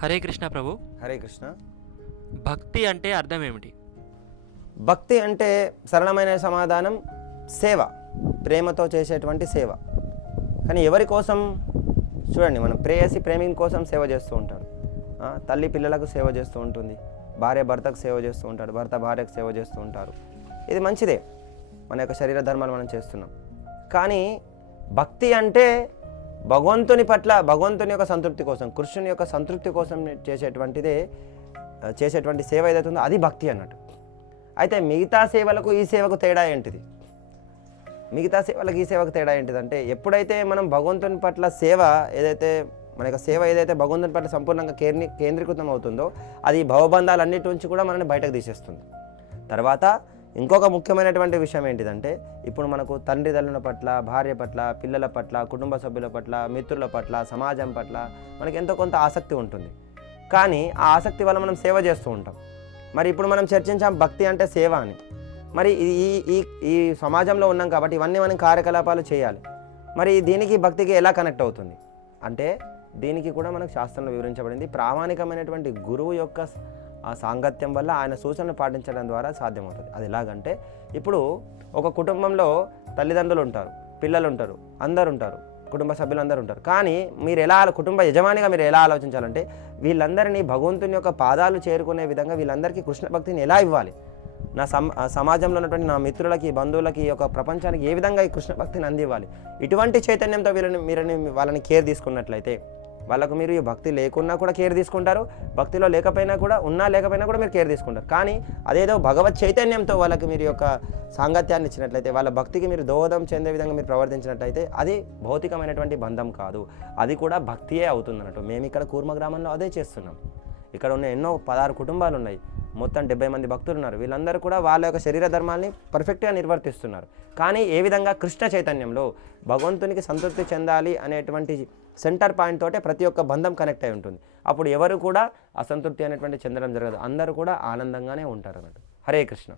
హరే కృష్ణ ప్రభు. హరే కృష్ణ. భక్తి అంటే అర్థం ఏమిటి? భక్తి అంటే సరళమైన సమాధానం సేవ, ప్రేమతో చేసేటువంటి సేవ. కానీ ఎవరి కోసం? చూడండి, మనం ప్రేయసి ప్రేమికుని కోసం సేవ చేస్తూ ఉంటాడు, తల్లి పిల్లలకు సేవ చేస్తూ ఉంటుంది, భార్య భర్తకు సేవ చేస్తూ ఉంటాడు, భర్త భార్యకు సేవ చేస్తూ ఉంటారు. ఇది మంచిదే, మన యొక్క శరీర ధర్మాలు మనం చేస్తున్నాం. కానీ భక్తి అంటే భగవంతుని పట్ల, భగవంతుని యొక్క సంతృప్తి కోసం, కృష్ణుని యొక్క సంతృప్తి కోసం చేసేటువంటి సేవ ఏదైతే ఉందో అది భక్తి అన్నట్టు. అయితే మిగతా సేవలకు ఈ సేవకు తేడా ఏంటిది? మిగతా సేవలకు ఈ సేవకు తేడా ఏంటిదంటే, ఎప్పుడైతే మనం భగవంతుని పట్ల సేవ ఏదైతే, మన యొక్క సేవ ఏదైతే భగవంతుని పట్ల సంపూర్ణంగా కేంద్రీకృతం అవుతుందో అది భవబంధాలన్నిటి నుంచి కూడా మనల్ని బయటకు తీసేస్తుంది. తర్వాత ఇంకొక ముఖ్యమైనటువంటి విషయం ఏంటిదంటే, ఇప్పుడు మనకు తండ్రిదండ్రుల పట్ల, భార్య పట్ల, పిల్లల పట్ల, కుటుంబ సభ్యుల పట్ల, మిత్రుల పట్ల, సమాజం పట్ల మనకి ఎంతో కొంత ఆసక్తి ఉంటుంది. కానీ ఆ ఆసక్తి వల్ల మనం సేవ చేస్తూ ఉంటాం. మరి ఇప్పుడు మనం చర్చించాం భక్తి అంటే సేవ అని. మరి ఈ సమాజంలో ఉన్నాం కాబట్టి ఇవన్నీ మనం కార్యకలాపాలు చేయాలి. మరి దీనికి భక్తికి ఎలా కనెక్ట్ అవుతుంది అంటే, దీనికి కూడా మనకు శాస్త్రంలో వివరించబడింది. ప్రామాణికమైనటువంటి గురువు యొక్క ఆ సాంగత్యం వల్ల ఆయన సూచనలు పాటించడం ద్వారా సాధ్యమవుతుంది. అది ఎలాగంటే, ఇప్పుడు ఒక కుటుంబంలో తల్లిదండ్రులు ఉంటారు, పిల్లలు ఉంటారు, అందరు ఉంటారు, కుటుంబ సభ్యులు అందరూ ఉంటారు. కానీ మీరు కుటుంబ యజమానిగా మీరు ఎలా ఆలోచించాలంటే, వీళ్ళందరినీ భగవంతుని యొక్క పాదాలు చేరుకునే విధంగా వీళ్ళందరికీ కృష్ణ భక్తిని ఎలా ఇవ్వాలి, నా సమాజంలో ఉన్నటువంటి నా మిత్రులకి, బంధువులకి, ఈ యొక్క ప్రపంచానికి ఏ విధంగా ఈ కృష్ణ భక్తిని అందివ్వాలి, ఇటువంటి చైతన్యంతో వాళ్ళని కేర్ తీసుకున్నట్లయితే వాళ్ళకు మీరు ఈ భక్తి లేకున్నా కూడా కేర్ తీసుకుంటారు, భక్తిలో లేకపోయినా కూడా లేకపోయినా కూడా మీరు కేర్ తీసుకుంటారు. కానీ అదేదో భగవత్ చైతన్యంతో వాళ్ళకి మీరు యొక్క సాంగత్యాన్ని ఇచ్చినట్లయితే, వాళ్ళ భక్తికి మీరు దోహదం చెందే విధంగా మీరు ప్రవర్తించినట్లయితే అది భౌతికమైనటువంటి బంధం కాదు, అది కూడా భక్తియే అవుతుంది అన్నట్టు. మేము ఇక్కడ కూర్మ గ్రామంలో అదే చేస్తున్నాం. ఇక్కడ ఉన్న ఎన్నో 16 కుటుంబాలు ఉన్నాయి, మొత్తం 70 మంది భక్తులు ఉన్నారు. వీళ్ళందరూ కూడా వాళ్ళ యొక్క శరీర ధర్మాల్ని పర్ఫెక్ట్గా నిర్వర్తిస్తున్నారు. కానీ ఏ విధంగా కృష్ణ చైతన్యంలో భగవంతునికి సంతృప్తి చెందాలి అనేటువంటి సెంటర్ పాయింట్ తోటే ప్రతి ఒక్క బంధం కనెక్ట్ అయి ఉంటుంది. అప్పుడు ఎవరు కూడా అసంతృప్తి అనేటువంటి చెందడం జరగదు, అందరూ కూడా ఆనందంగానే ఉంటారు అన్నట్టు. హరే కృష్ణ.